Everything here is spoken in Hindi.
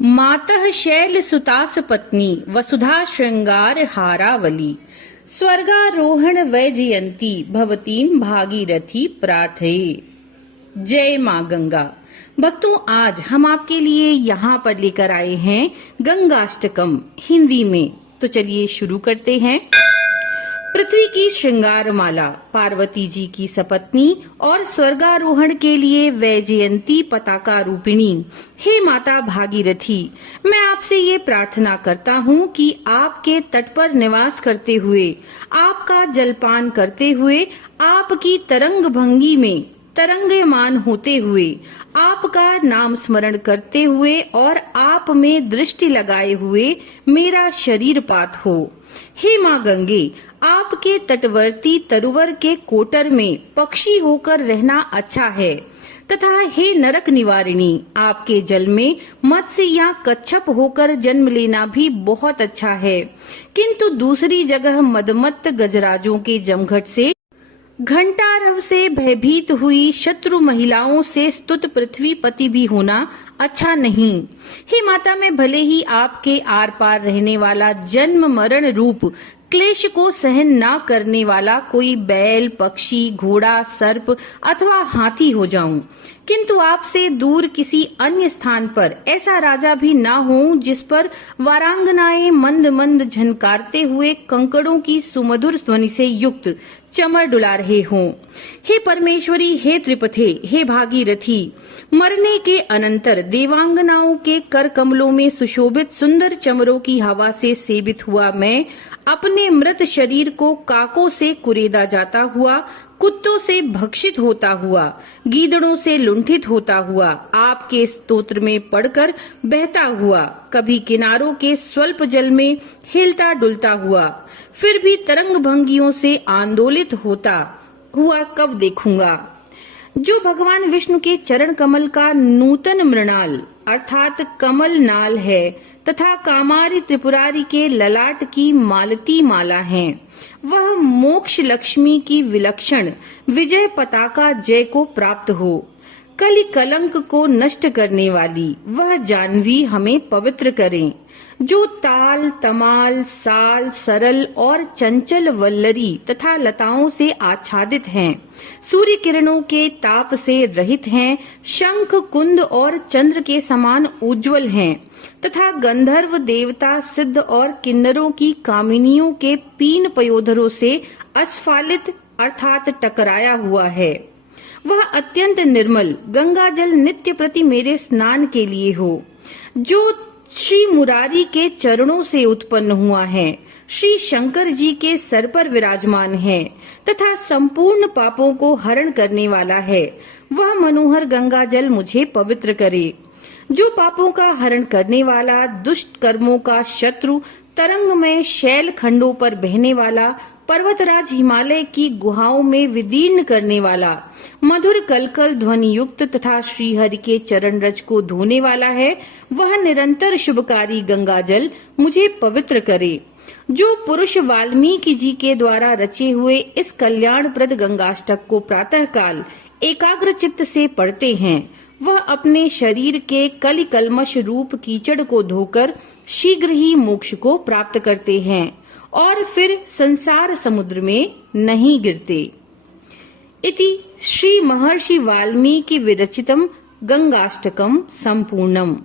मातः शैल सुतास पत्नी वसुधा श्रृंगार हारावली स्वर्गारोहण वैजयंती भवतीम भागीरथी प्रार्थये। जय माँ गंगा। भक्तों, आज हम आपके लिए यहाँ पर लेकर आए हैं गंगाष्टकम हिंदी में। तो चलिए शुरू करते हैं। पृथ्वी की श्रृंगार माला पार्वती जी की सपत्नी और स्वर्गारोहण के लिए वैजयंती पताका रूपिणी हे माता भागीरथी, मैं आपसे ये प्रार्थना करता हूँ कि आपके तट पर निवास करते हुए, आपका जलपान करते हुए, आपकी तरंग भंगी में तरंगमान होते हुए, आपका नाम स्मरण करते हुए और आप में दृष्टि लगाए हुए मेरा शरीर पात हो। हे माँ गंगे, आपके तटवर्ती तरुवर के कोटर में पक्षी होकर रहना अच्छा है, तथा हे नरक निवारिणी, आपके जल में मत्स्य या कच्छप होकर जन्म लेना भी बहुत अच्छा है। किंतु दूसरी जगह मदमत्त गजराजों के जमघट से, घंटारव से भयभीत हुई शत्रु महिलाओं से स्तुत पृथ्वीपति भी होना अच्छा नहीं। हे माता, मैं भले ही आपके आर पार रहने वाला जन्म मरण रूप क्लेश को सहन ना करने वाला कोई बैल, पक्षी, घोड़ा, सर्प अथवा हाथी हो जाऊं, किंतु आपसे दूर किसी अन्य स्थान पर ऐसा राजा भी ना हो जिस पर वारांगनाएं मंद मंद झनकारते हुए कंकड़ों की सुमधुर ध्वनि से युक्त चमर डुला रहे हों। हे परमेश्वरी, हे त्रिपथे, हे भागीरथी, मरने के अनंतर देवांगनाओं के कर कमलों में सुशोभित सुंदर चमरों की हवा से सेवित हुआ मैं अपने मृत शरीर को काकों से कुरेदा जाता हुआ, कुत्तों से भक्षित होता हुआ, गीदड़ों से लुंठित होता हुआ, आपके स्तोत्र में पड़कर बहता हुआ, कभी किनारों के स्वल्प जल में हिलता डुलता हुआ, फिर भी तरंग भंगियों से आंदोलित होता हुआ कब देखूंगा। जो भगवान विष्णु के चरण कमल का नूतन मृणाल अर्थात कमल नाल है, तथा कामारी त्रिपुरारी के ललाट की मालती माला है, वह मोक्ष लक्ष्मी की विलक्षण विजय पताका जय को प्राप्त हो। कलि कलंक को नष्ट करने वाली वह जानवी हमें पवित्र करें, जो ताल, तमाल, साल, सरल और चंचल वल्लरी तथा लताओं से आच्छादित हैं, सूर्य किरणों के ताप से रहित हैं, शंख, कुंद और चंद्र के समान उज्जवल हैं, तथा गंधर्व, देवता, सिद्ध और किन्नरों की कामिनियों के पीन पयोधरों से अस्फालित अर्थात टकराया हुआ है। वह अत्यंत निर्मल गंगा जल नित्य प्रति मेरे स्नान के लिए हो, जो श्री मुरारी के चरणों से उत्पन्न हुआ है, श्री शंकर जी के सर पर विराजमान है, तथा संपूर्ण पापों को हरण करने वाला है। वह मनोहर गंगा जल मुझे पवित्र करे। जो पापों का हरण करने वाला, दुष्ट कर्मों का शत्रु, तरंगमय शैल खंडों पर बहने वाला, पर्वतराज हिमालय की गुहाओं में विदीर्ण करने वाला, मधुर कलकल ध्वनि युक्त तथा श्रीहरि के चरण रज को धोने वाला है, वह निरंतर शुभकारी गंगा जल मुझे पवित्र करे। जो पुरुष वाल्मीकि जी के द्वारा रचे हुए इस कल्याणप्रद गंगाष्टक को प्रातः काल एकाग्र चित्त से पढ़ते हैं, वह अपने शरीर के कलि कल्मष रूप कीचड़ को धोकर शीघ्र ही मोक्ष को प्राप्त करते हैं और फिर संसार समुद्र में नहीं गिरते। इति श्री महर्षि वाल्मीकि विरचितम गंगाष्टकम संपूर्णम।